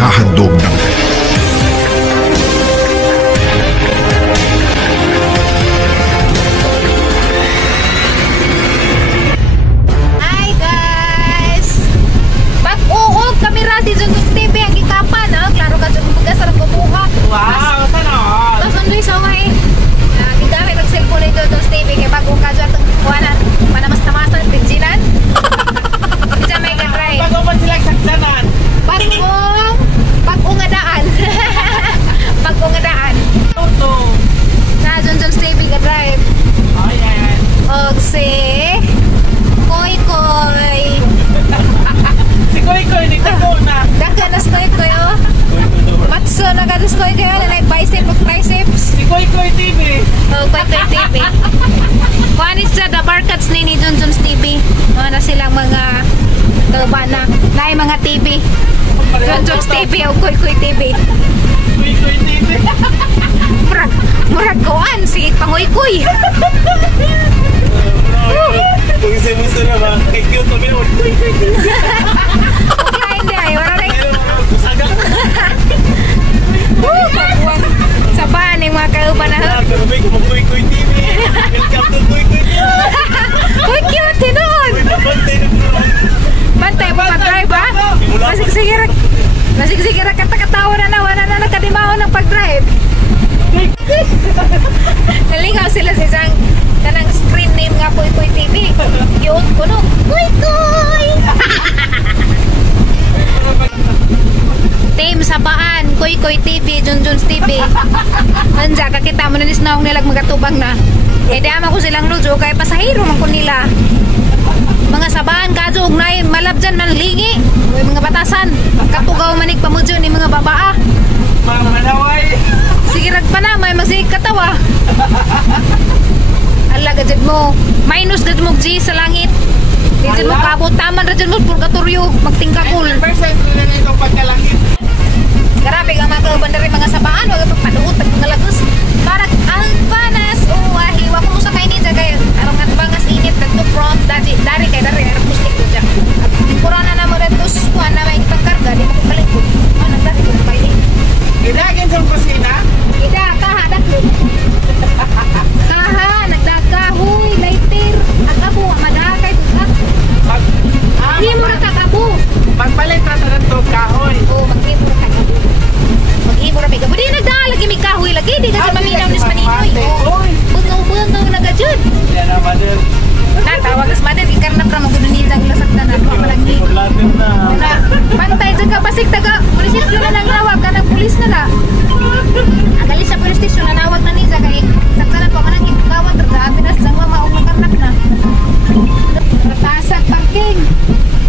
ihahandog ng kamera si Junjun TV ang ikapan, klaro ka dyan mga sarap bubuha. Wow, tanon! Tapos undoy sa way. Gigamit ang cellphone ni Junjun TV kaya bago ka dyan itong kuhanan, panamas-tamasan, bensinan. Bisa may katry. Bago pa sila saksanan? Bagong adaan. Bagong adaan. Toto. Na Junjun TV ka-drive. Oh, yan. Og si Koy Koy. Si Koy Koy, dito ko na. Dakanas Koy Koy, oh. Matso na kadas Koy Koy, na bicep o triceps. Si Koy Koy TV. Oh, Koy Koy TV. Kuhan siya, the barkats ni Junjun's TV. Mga na silang mga taba na mga TV. Junjun's TV o Koy Koy TV. Koy Koy TV. Murag kuhan, si Pangoy Koy. Kung isa-musta na ba, kay cute kami naman. Koy Koy TV. Okay, hindi ay. Wala rin. Masagang. Kapuan. Sabahan yung mga kauban na. Karabay ko mag Koy Koy TV. Welcome to Koy Koy TV. Uy, cute din nun. Bantay po pag-drive, ha? Masig-sige kata-katawa na wala na nakadimaw ng pag-drive. Nalingaw sila sa isang kanang screen name nga Koy Koy TV. Cute ko no. Koy Koy! Team Sabaan, Koy Koy TV, Junjun's TV. Anja, kakita mo na nisnaong nilag magatubang na. Eh, di ama ko silang lujo, kaya pasahiro man ko nila. Mga Sabaan, kadyo, ugnay, malabjan man lingi. Uy, mga batasan, katugaw manig pamudyo ni mga babaa. Mga manaway. Sige, ragpa na, may magsig katawa. Ala, gadjad mo. Minus dad mo, G, sa langit. Gadjad mo, kabot, taman, radjad mo, purgatoryo, magtingkakul. 100% na itong pagkalangit. Grabe ka mga kauban na rin mga Sabaan, wag panuot at mga lagos. Parang alpanas, hiwa ko mo sa kainin dyan kayo. Arong nga bangas init, nagto front, dari kayo, arong mustik ko dyan. At corona na mo na ito, suwan na may pagkarga, di mo ko kalikot. Nagdari ko na kayo. Ilagin sa kusina? Ida, kaha, daklo. Kaha, nagdaga, huy, lighter. Agabo, madakay, bukat. Hindi mo nakakabo. Magpalit na sa ito, kahoy. Oo, mag-ibo na kagabo. Mag-ibo na may gabo. Di nagdalagi may kahoy lagi. Di kasi maminaw ni Maninoy. Bungaw na gajud. Yan naman din. Natawag as madir. Ikarnap na magudunitang lasaktan na. Pamalagi. Latin na. Pantay dyan ka basig taga. Pulisisyo na nang nawag ka ng pulis na na. Agalis sa police station na nawag na niya. Kaya saksanan pa manang ikawat. Grabe na sa mga maong makarnap na. Natasag parking.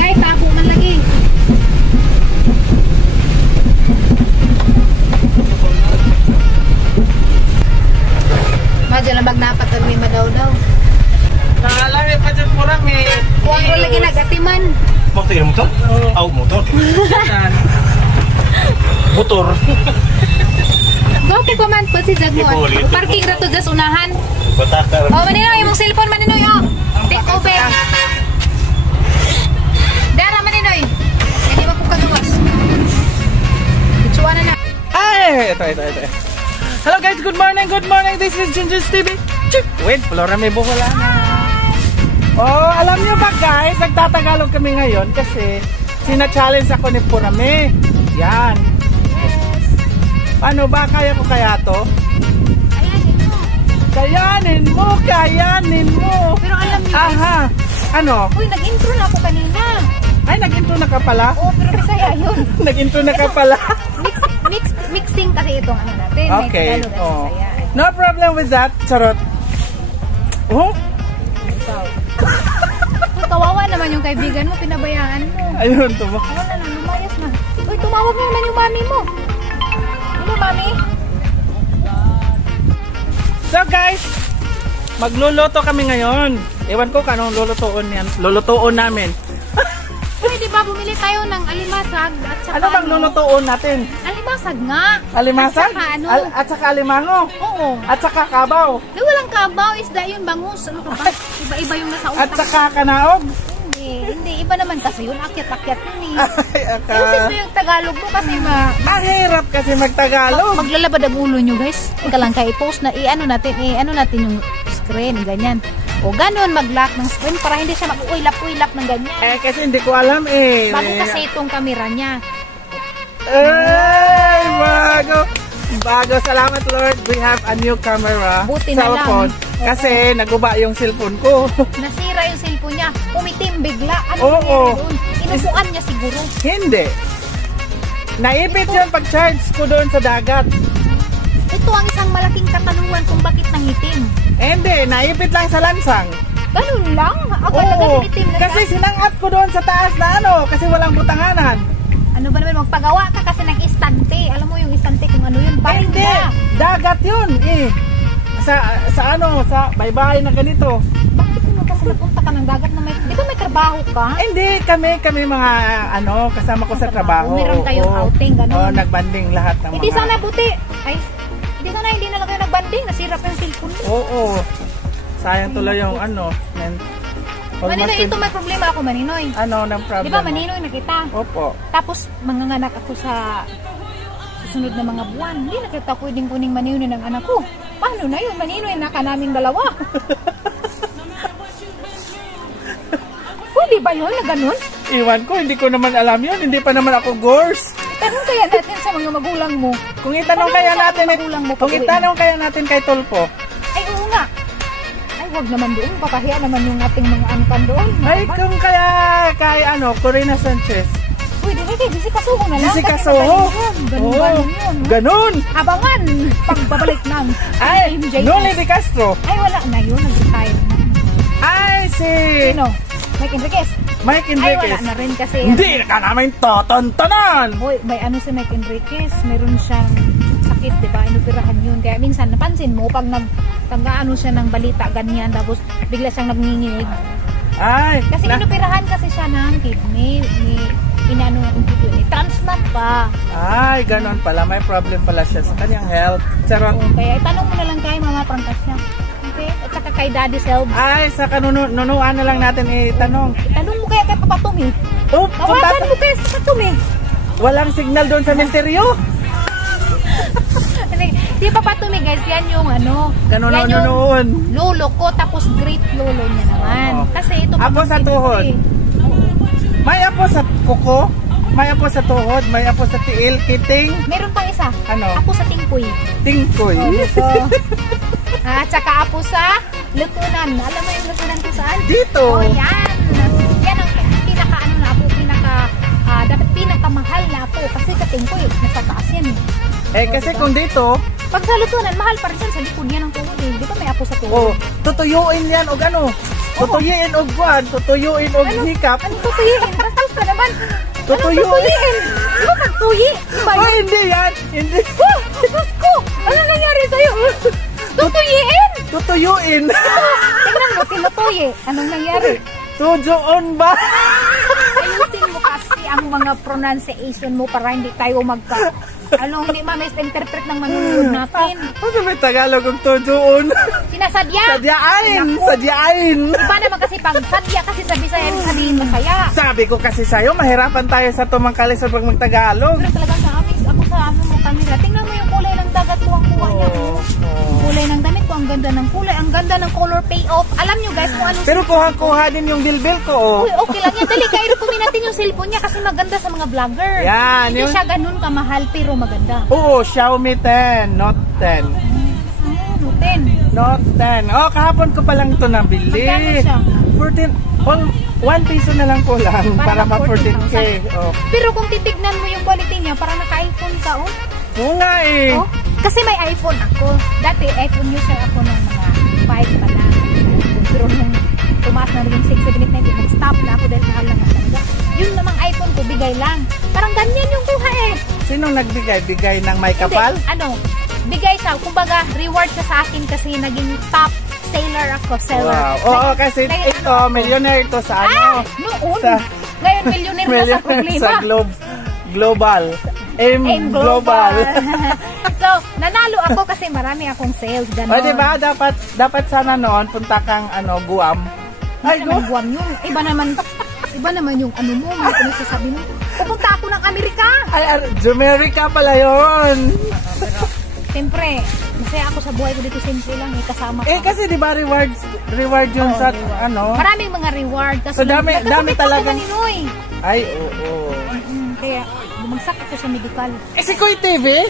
Kahit tapo man lagi. Madyan na bagnapat ang may madaw-daw. Nakalami pa dyan murang eh. Huwag ko lagi nagatiman. Motor yung motor? Oo, motor. Motor. Gwapo pa man po si Jagmuan. Parking na to dyan sa unahan. Batakar. Oh, Maninoy, yung cellphone Maninoy, oh. Take over. Dara Maninoy. Hindi ba po kagawas? Itsuan na na. Ay! Ito. Hello guys, good morning. This is Junjun's TV. Wait, Flora may bukola na. Oh, alam nyo ba guys, nagtatagalog kami ngayon kasi sina-challenge ako ni Purame. Yan. Yes. Paano ba? Kaya ko kaya to? Ayan ito. Kayanin mo. Pero alam niyo, Aha. Ano? uy, nag-intro na ako kanina. Ay, nag-intro na ka pala? Oo, pero Bisaya yun. Nag-intro na ka pala? Mixing kasi itong ano natin. Okay. May Tagalog at Oh. Bisaya. No problem with that. Charot. Oh? Ikaw. Kawawa naman yung kaibigan mo, pinabayaan mo. Ayun, tumo. Wala na, lumayas na. Uy, tumawag na naman yung mami mo. Ano, mami? So guys, magluluto kami ngayon. Ewan ko kanong lulutuon yan. Lulutuon namin. Uy, di ba bumili tayo ng alimasag at saka Ano bang lulutuon natin? Alimasag nga. Alimasag? At saka ano? At saka alimango? Oo. At saka kabaw? Di walang kabaw, isda yun, bangus. Ano ka ba? Iba-iba yung nasa utak. At saka kanaog? Hindi. Hindi, iba naman kasi yun. Akyat-akyat yun eh. Ay, Ayusin mo yung Tagalog mo kasi mahirap kasi magtagalog. maglalabad ang ulo nyo guys. Ika lang kayo, i-post na, i-ano natin yung screen, ganyan. O ganon, mag-lock ng screen para hindi siya mag-uilap-uilap ng ganyan. Kasi hindi ko alam eh. Bago kasi itong camera niya. Ay, bago. Salamat Lord, we have a new camera. Buti na cellphone. lang. Kasi naguba yung cellphone ko. Nasira yung cellphone niya. Umitim bigla. Ano Oo. nangyari doon? Inupuan niya siguro. Hindi. Naipit yun pag-charge ko doon sa dagat. Ito ang isang malaking katanungan kung bakit nangitim. Hindi, naipit lang sa lansang. Ganun lang? Ako Oo, nag-itim na kasi sinangat ko doon sa taas na kasi walang butanganan. Ano ba naman, magpagawa ka kasi ng istante. Alam mo yung istante kung ano yun? Hindi, dagat yun eh. Sa baybay na ganito. Bakit mo kasi napunta ka ng dagat na may... Di ba may trabaho ka? Hindi, kami mga kasama ko sa trabaho. Meron kayong outing, gano'n. Oo, nagbanding lahat ng Hindi mga... sana buti. Ay, hindi na lang kayo nagbanding. Nasira pa yung cellphone mo. Oo. Sayang tuloy yung Maninoy, ito may problema ako, Maninoy. ng problem? Di ba, Maninoy na kita? Opo. Tapos, manganganak ako sa susunod na mga buwan. Hindi na kita pwedeng kuning Maninoy ng anak ko. Paano na yun? Maninoy, naka naming dalawa. Pwede ba yun na ganun? Iwan ko, hindi ko naman alam yun. Hindi pa naman ako gors. Itanong kaya natin sa mga magulang mo. Kung itanong kaya natin, kay Tulpo. Ay, oo nga. Ay, wag naman doon. Papahiya naman yung ating mga angkan doon. Ay, kung kaya kay Corina Sanchez. Pwede na kay Jessica Soho na lang. Jessica Soho? Ganun yun. Ganun! Abangan! Pagbabalik ng Ay, MJ. Noli de Castro. Ay, wala na yun. Nag-retire na. Ay, Sino? Mike Enriquez. Mike Ay, wala Enriquez. na rin kasi. Hindi ka namin totontonan! Hoy, may si Mike Enriquez. Meron siyang sakit, diba? Inoperahan yun. Kaya minsan, napansin mo, pag nagtanggaano siya ng balita, ganyan, tapos bigla siyang nagnginginig. Ay, Kasi inoperahan kasi siya ng kidney. Transplant pa. Ay, ganon pala. May problem pala siya sa kanyang health. Charot. Kaya itanong mo na lang kay Mama Francasya. Okay? At saka kay Daddy Selb. Ay, sa nunuan na lang natin itanong. Itanong mo kaya kay Papa Tumi. Oh, Tawagan mo kay Papa Tumi. walang signal doon sa menteryo. Si Papa Tumi guys, yan yung Ganun yan yung noon. lolo ko, tapos great lolo niya naman. Oo. Kasi ito Apo sa pamangkin ko tuhod. eh. May apo sa kuko, may apo sa tuhod, may apo sa tiil, kiting, Meron pang isa. Ano? Apo sa tingkoy. tingkoy. Ito. At saka apo sa lutunan. Alam mo yung lutunan ko saan? Dito. Oh, yan. Yan ang dapat pinakamahal na apo. Kasi sa tingkoy, nasa taas yan eh. Kasi kung dito, Pag sa lutunan, mahal pa rin yan. Sa likod yan ang tuhod eh. Di ba may apo sa tuhod? tutuyuin yan o tutuyuin o guwan, tutuyuin o hikap. Ano tutuyin? Basal ka naman. Tutuyuin. Ano tutuyin? Di ba pagtuyi? Ba Oh, yun? hindi yan. Hindi. Oh, Diyos ko! Ano nangyari sa'yo? Tutuyin! Tutuyuin. Tingnan mo, tinutuyi. Anong nangyari? Tujuon ba? Ayusin mo kasi ang mga pronunciation mo para hindi tayo hindi ma-misinterpret ng manunood natin. Ano may Tagalog ang tujuon? Sinasadya. Sadyain. Naku. Sadyain. Iba naman kasi pag sadya kasi sa Bisaya sabihin mo saya. Sabi ko kasi sa'yo, mahirapan tayo sa tumangkali sa pag magtagalog. Pero talaga sa amin, ako sa mo camera. Tingnan mo yung kulay ng dagat ko, ang kuha niya. Kulay ng damit ko, ang ganda ng kulay, ang ganda ng color payoff. Alam nyo guys kung ano. Pero kuha din yung bilbil ko. Oh. Uy, okay lang yan. Dali, kairukumin natin yung cellphone niya kasi maganda sa mga vlogger. Yan, Hindi yung- siya ganun kamahal pero maganda. Oo, Xiaomi 10, Note 10. Lutin. Note 10. Oh, kahapon ko pa lang ito nabili. Magkano siya? 14, 1 piso na lang ko lang para ma 14K. Oh. Pero kung titignan mo yung quality niya, parang naka-iPhone ka, oh. Oo nga eh. Oh, kasi may iPhone ako. Dati, iPhone user ako ng mga 5 pa lang. Pero nung tumaas na naging 6, 7, 8, 9, nag-stop na ako dahil mahal lang ang talaga. Yun namang iPhone ko, bigay lang. Parang ganyan yung kuha eh. Sinong nagbigay? Bigay ng may kapal? Hindi, bigay siya. Kumbaga, reward siya sa akin kasi naging top seller ako. Seller. Wow. Oo, kasi ito, millionaire ito sa ano? Noon. Sa- Ngayon, millionaire na sa problema. sa global. Aim global. So, nanalo ako kasi marami akong sales. Ganon. O, diba? Dapat sana noon, punta kang Guam. Ay, naman Guam yun. Iba naman. Iba naman yung ano mo, mga pinagsasabi mo. Pupunta ako ng Amerika. Ay, Jamaica pala yun. Siyempre, masaya ako sa buhay ko dito, simple lang, may kasama ka. Eh, kasi di ba reward yun Oo, sa, reward. ano? Maraming mga reward. Kasi So, dami talaga. Maninoy. Ay, oo. Kaya, bumagsak ako sa medical. Eh, si Kuy TV,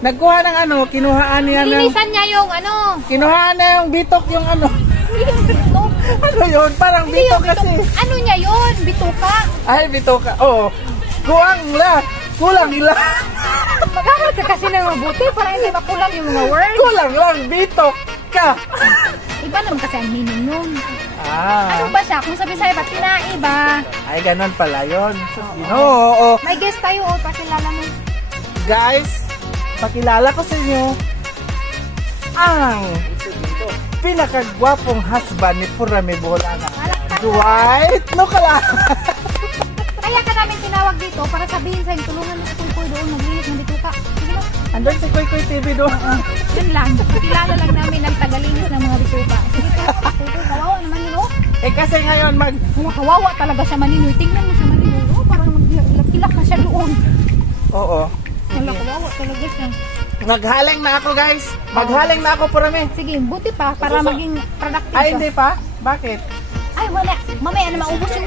nagkuha ng ano, kinuhaan niya ng... Nilinisan niya yung ano. Kinuhaan na yung bitok yung ano. Yung bitok. Ano yun? Parang Hindi bitok yung kasi. Ano niya yun? Bituka. Ay, bitoka. Oo. Kulang nila. Mag-aaral ka kasi ng mabuti para hindi makulang yung mga words. Kulang lang, bitok ka. Iba naman kasi ang meaning nun. Ah. Ano ba siya? Kung sabi sa'yo, ba't kinaiba? Ay, ganun pala yun. Oo. May guest tayo, pakilala mo. Guys, pakilala ko sa inyo ang pinakagwapong husband ni Purame Bolana. Dwight Nukala. Kaya ka namin tinawag dito para sabihin sa'yo, tulungan mo si Kuy doon, maglinis ng bituka. Sige na. Andun si Kuy TV doon. Yun lang. Kilala lang namin ang tagalinis ng mga bituka. Sige po, kawawa naman yun, oh. Eh kasi ngayon Kawawa talaga siya Maninoy. Tingnan mo siya Maninoy. Oh, parang nagkilak na siya doon. Oo. Wala, kawawa talaga siya. Maghaling na ako guys. Maghaling na ako Purame. Sige, buti pa para maging productive Ay, siya. hindi pa? Bakit? Ay, wala. Mamaya na maubos yung...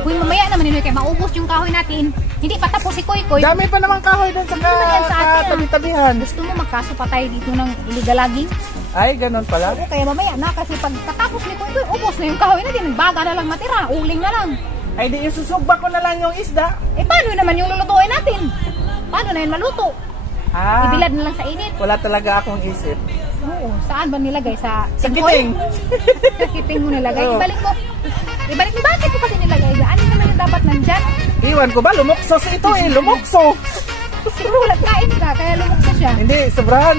Uy, mamaya na Maninoy, kaya maubos yung kahoy natin. Hindi pa tapos si Kuy. Dami pa naman kahoy doon sa Hindi naman yan sa atin, ah. tabi-tabihan. Gusto mo magkaso pa tayo dito ng illegal logging? Ay, ganun pala. Oo, kaya mamaya na kasi pag katapos ni Kuy, ubos na yung kahoy natin. Baga na lang matira, uling na lang. Ay, di isusugba ko na lang yung isda. Eh, paano naman yung lulutuin natin? Paano na yun maluto? Ah, Ibilad na lang sa init. wala talaga akong isip. Oo, saan ba nilagay? Sa kiting. Sa kiting mo nilagay. Oo. Ibalik mo. Ibalik mo, bakit ko kasi nilagay? Ano naman yung dapat nandyan? Iwan ko ba? Lumuksos ito eh. Lumukso. Siguro wala kain ka, kaya lumuksa siya. Hindi, sobrahan.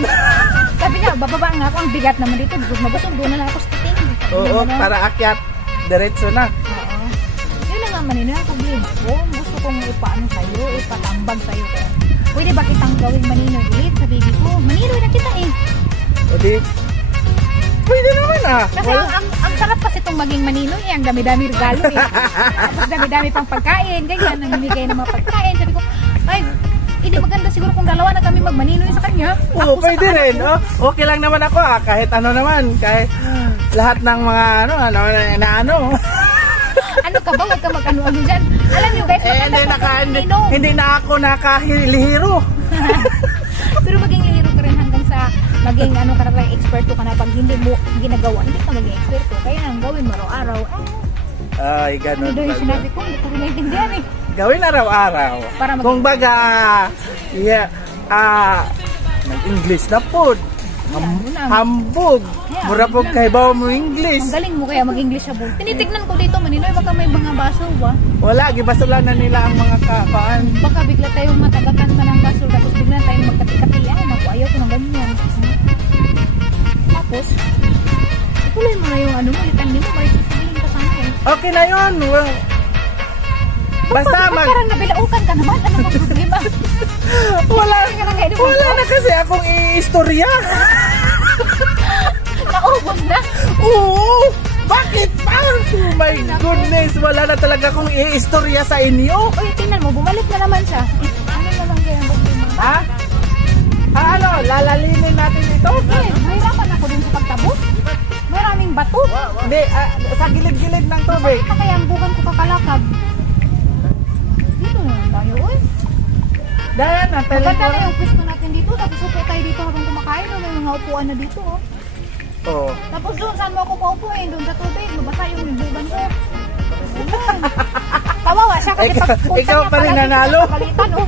Sabi niya, bababa nga ako. Ang bigat naman dito. Mabusog doon na lang ako sa kiting. Oo, Ano? para akyat. Diretso na. Oo. Yun na nga Maninoy, ang problema ko. Gusto kong ipaano sa'yo, ipatambag sa'yo. Kaya, pwede ba kitang gawing Maninoy ulit sa baby ko? Maninoy na kita eh. O di, pwede naman ah. Kasi ang sarap kasi itong maging Maninoy eh. Ang dami-dami regalo eh. Tapos dami-dami pang pagkain. Ganyan, namimigay ng mga pagkain. Sabi ko, ay, hindi maganda siguro kung dalawa na kami magmaninoy sa kanya. Oo, Ako sa pwede anak rin. ko. Oh, okay lang naman ako ah. Kahit ano naman. Kahit lahat ng mga ano. Ano ka ba? Huwag ka mag-ano-ano dyan. Alam niyo guys, maganda pag Maninoy. hindi na ako nakahilihiro. Pero maging lihiro ka rin hanggang sa maging ano ka na rin, eksperto ka na pag hindi mo ginagawa, hindi ka maging eksperto. Kaya nang gawin mo araw-araw. Ay, Ano ganun daw yung pala. sinabi ko? Hindi ko rin naintindihan eh. Gawin araw-araw. Para Kung baga, yeah, nag-English na po. Hambog. Yeah, Mura po yun lang. kay bawa mo English. Ang galing mo kaya mag-English siya. Tinitignan ko dito Maninoy, baka may mga baso ba? Wala, gibasulan na nila ang mga kaan. Baka bigla tayong matagakan pa ng baso tapos bigla tayong magkati-kati. Ay, naku, ayaw ko ng ganyan. Tapos, ituloy mo na yung ano mo, litan mo, may sasabihin ka sana eh. Okay na yun. Well, basta mag... Parang nabilaukan ka naman, ano bang problema? Wala, Ka na ngayon, wala na kasi akong i-istorya. Naubos na. Oo! Bakit pa? Oh my goodness, wala na talaga akong i-istorya sa inyo. Uy, tingnan mo, bumalik na naman siya. Ano naman kaya ang problema? Ha? Ano, lalalinin natin ito? Eh, mahirapan ako din sa pagtabos. Maraming bato. Hindi, sa gilid-gilid ng tubig. Saan pa kaya ang bukan ko kakalakad? Dito na lang tayo, uy. Dahil na, Maganda na yung pwesto natin dito. Tapos upo tayo dito habang kumakain. May mga upuan na dito, oh. Oo. Tapos doon, saan mo ako paupo eh? Doon sa tubig. Mabasa yung bugan ko. Ayan. Kawawa siya kasi Ikaw- pag punta ikaw niya pa rin palagi nanalo. pinapagalitan, oh.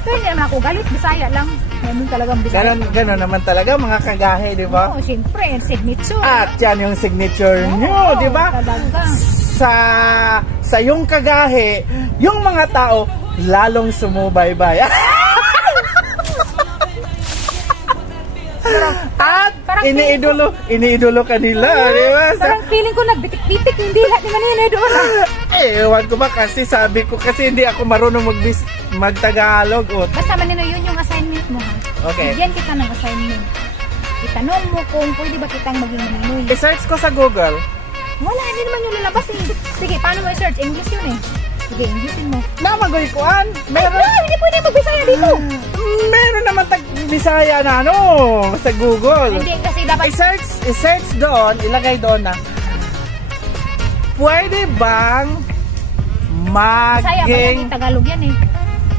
Pero hindi naman ako galit. Bisaya lang. Ganun talagang Bisaya. Ganon naman talaga mga kagahe, di ba? Oo, siyempre. Signature. At yan yung signature nyo, Oo, di ba? talaga. Sa yung kagahe, yung mga tao lalong sumubaybay. At parang iniidolo kanila, di ba? Parang feeling ko nagbitik-bitik yung dila ni Maninoy doon. Ewan ko ba kasi sabi ko kasi hindi ako marunong magtagalog. Basta Maninoy, yun yung assignment mo ha. Okay. Bigyan kita ng assignment. Itanong mo kung pwede ba kitang maging Maninoy. I-search ko sa Google. Wala, hindi naman yung lalabas eh. Sige, paano mo i-search? English yun eh. Sige, Englishin mo. Namagoy kuan. Ay, no, hindi pwede mag-Bisaya dito. Meron naman Bisaya na ano sa Google. Hindi, kasi dapat... I-search doon, ilagay doon na pwede bang Bisaya, maging maging Tagalog yan eh.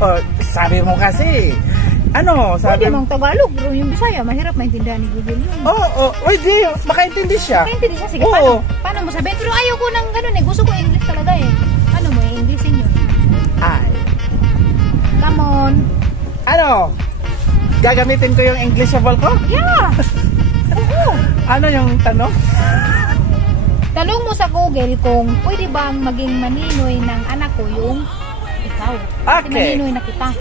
oh, sabi mo kasi ano, sabi Pwede mong Tagalog, bro. Yung Bisaya, mahirap maintindihan ni Google yun. di, makaintindi siya. Kaya hindi siya, sige, Oo. paano mo sabihin? Pero ayaw ko ng ganun eh. Gusto ko English talaga eh. Paano mo i-Englishin yun? Ay. Come on. Ano? Gagamitin ko yung Englishable ko? Yeah! Oo. Ano yung tanong? Tanong mo sa Google kung pwede bang maging maninoy ng anak ko yung ikaw. Kasi Okay. maninoy na kita.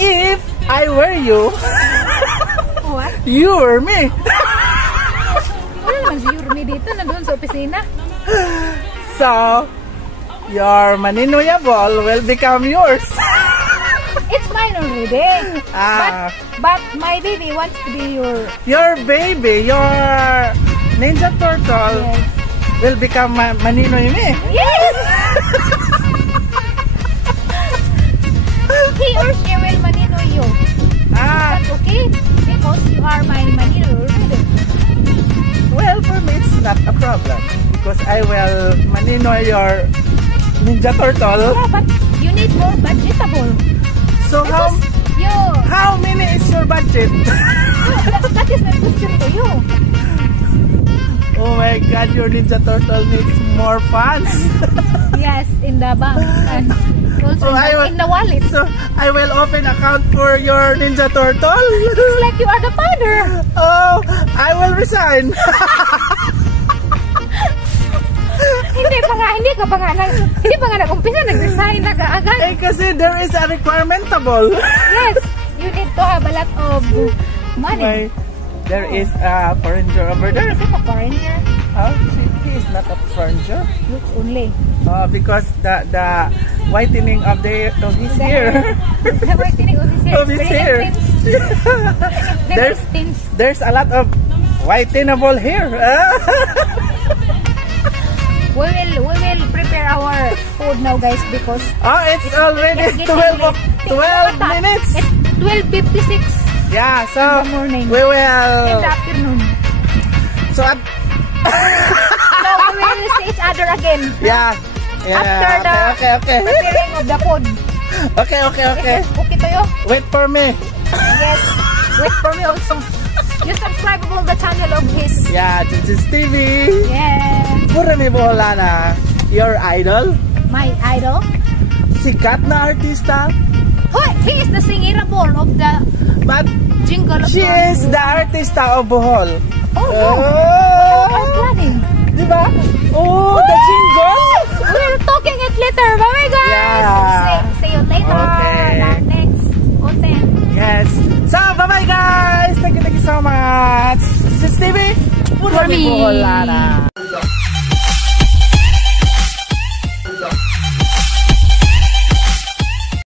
If I were you, What? you were me. Wala naman si Yurmi dito. Nandun sa opisina. So, your maninoyable will become yours. It's mine already. Ah. But my baby wants to be Your baby, your Ninja Turtle Yes. will become maninoy me. Yes! He or she will maninoy you. Ah, That's okay? Because you are my maninoy already. well, for me it's not a problem because I will maninoy your Ninja Turtle. Yeah, but you need more budgetable. So Because you... how many is your budget? that is my question to you. Oh my God, your Ninja Turtle needs more funds. Yes, in the bank and also Oh, in the wallet. So I will open account for your Ninja Turtle. It's like you are the father. Oh, I will resign. Hindi pa nga nag-umpisa, nag-resign na kaagad. Eh kasi there is a requirementable. Yes, you need to have a lot of money. There is a foreigner over there. Is it a foreigner? Oh, he is not a foreigner. Looks only. Because the whitening of his hair. The whitening of his hair. Of his Very hair. intense. There's a lot of whitenable hair. We will prepare our food now, guys, because Oh, it's already it's getting 12 late. minutes. It's 12:56 Yeah, so in the morning. we in will. the afternoon. So So we will see each other again yeah. after the Okay. preparing of the food. Okay. Okay to you? Wait for me. Yes. Wait for me also. You subscribe on the channel of his. Yeah, this is TV. Yeah. Murami Boholana, your idol, My idol. sikat na artista, Hoy, he is the singable of the but jingle of she is the artista of Bohol. Oh, no. Oh, I'm planning. diba? Oh, the jingle. We're talking it later. Bye-bye, guys. Yeah. See you later. Okay. Our next content. Yes. So, bye-bye guys. Thank you so much. This is TV. Murami Murami. Boholana.